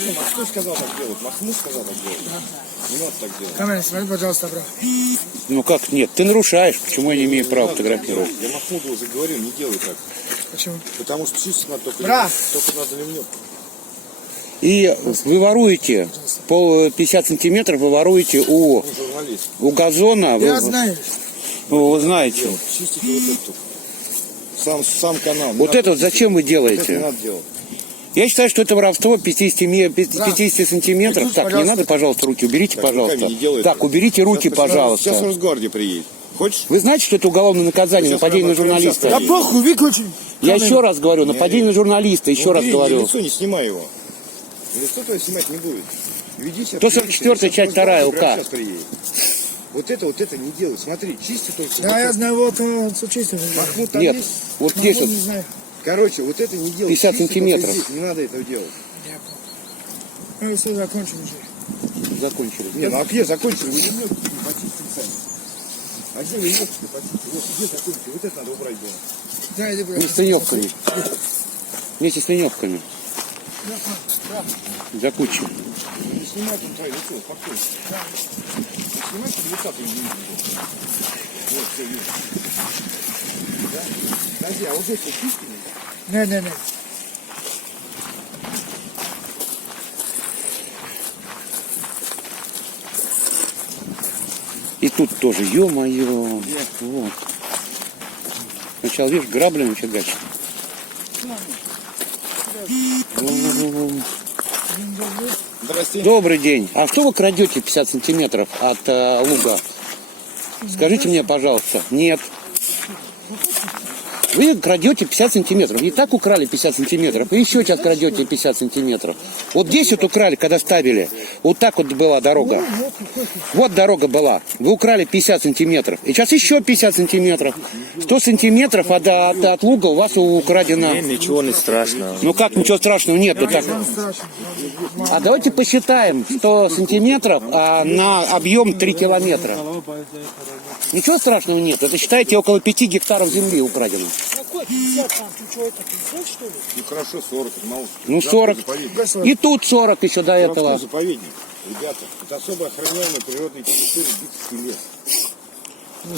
что, Махмуд сказал так делать? Махмуд сказал так делать? Не надо так делать. Камера, смотри, пожалуйста, брат. Ну как нет? Ты нарушаешь. Почему я не имею права фотографировать? Я Махмуду уже говорил, не делай так. Почему? Потому что чистить надо только Брат! Только надо ливнем. И вы воруете, по 50 сантиметров вы воруете у газона. Я знаю. Вы знаете. Чистите вот эту. Сам канал. Вот это вот зачем вы Это делаете? не надо делать. Я считаю, что это воровство 50 сантиметров. Идите, Так, не пожалуйста. надо, пожалуйста, руки уберите, Так, руками пожалуйста. не делай Так, этого. уберите руки, Сейчас пожалуйста. Росгвардия приедет. Хочешь? Вы знаете, что это уголовное наказание, Сейчас нападение на прямо журналиста? сейчас Да похуй, выключи. Я камеру. еще раз говорю, нападение на журналиста, еще раз Убери, говорю. Лицо не снимай его. Лицо твое снимать не будет. Веди себя. 144-я часть 2 УК. Сейчас приедет. Вот это не делай. Смотри, чисти только. Да, я знаю, вот сучистый. Махмуд там Нет, есть? вот здесь вот. Не знаю. Короче, вот это не делай. 50 Чисти только сантиметров. здесь, не надо этого делать. Я понял. Ну, все, закончим уже. Закончили. Не, ну а где закончили? Вы ливнёвки почистили сами. А где ливнёвки почистили? Вот где закончили? Вот это надо убрать было. Да, иди, брат. Вместе с линёвками. Вместе с линёвками. Закончим. Не снимай там твое лицо, спокойно. Не снимай, чтобы лица ты не видел. Вот, все видно. Да? Подожди, а вот здесь вот чистили? Не. И тут тоже, ё-моё. Вот. Сначала, видишь, граблями фигачит. Здрасте. Добрый день. А что вы крадете 50 сантиметров от луга? Скажите мне, пожалуйста. Нет. Вы крадете 50 сантиметров. И так украли 50 сантиметров. И еще сейчас крадете 50 сантиметров. Вот здесь вот украли, когда ставили. Вот так вот была дорога. Вот дорога была. Вы украли 50 сантиметров. И сейчас еще 50 сантиметров. 100 сантиметров от луга у вас украдено. Ничего не страшного. Ну как, ничего страшного нет. Вот так. А давайте посчитаем 100 сантиметров на объем 3 километра. Ничего страшного нет. Это считайте около 5 гектаров земли украдено. Какой 50 там? Ты что, это 50, что ли? Ну хорошо, 40, мало. Ну 40. И тут 40 еще до этого. Заповедник, ребята. Это особо охраняемый природный территорий Бикский лес.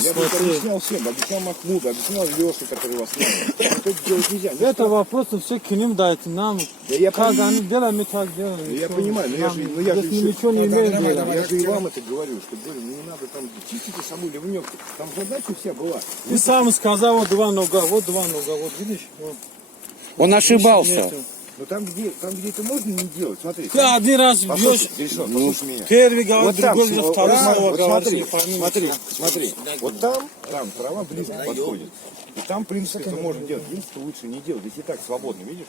Я бы это объяснял всем, объяснял Махмуду, объяснял Лешу, который вас знает. Это делать нельзя. Это вопросы все к ним дайте нам. Да я Как понимаю. они делают, мы так делаем. Я понимаю, но я же Если ничего не имеем дела. Я же и вам это говорю, что говорю, не надо там чистите саму ливневку. Там задача вся была. Ты сам сказал, вот два нога, вот видишь? Вот. Он ошибался. Нету. Но там, где это можно не делать, смотри. Ты один раз бьешь, Послушай, Гришон, послушай меня. первый говорит, Вот там, другой раз, второй снова вот говорит. смотри. Вот там трава близко подходит. И там, в принципе, это можно делать. Здесь лучше не делать. Здесь и так свободно, видишь?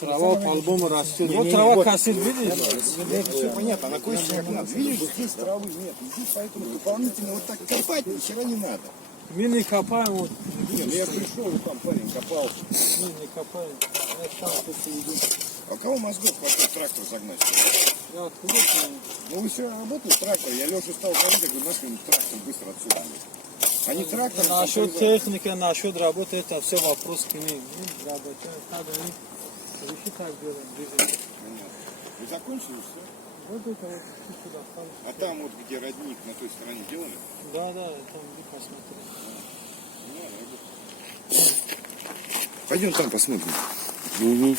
Трава по-любому растет. Не, Вот не, трава вот. косит, видишь? Это все понятно, на кой как надо. Видишь, здесь травы нет. И здесь поэтому дополнительно вот так копать ни хера не надо. Мы не копаем, вот. Не, ну я пришел, и там парень копал. Мы не копаем. Я сам тут иду. А у кого мозгов хватит трактор загнать? Я откуда знаю? Ну вы все работали в тракторе. Я Леша стал говорить, я говорю, нахрен трактор быстро отсюда. А не трактор. Насчет техники, насчет работы, это все вопрос к ним. Мы работаем, надо им решить так делаем, движение. Вы закончили все? Вот это вот сюда, А там вот где родник на той стороне делали? да, там иди посмотри. Пойдем там посмотрим. Угу.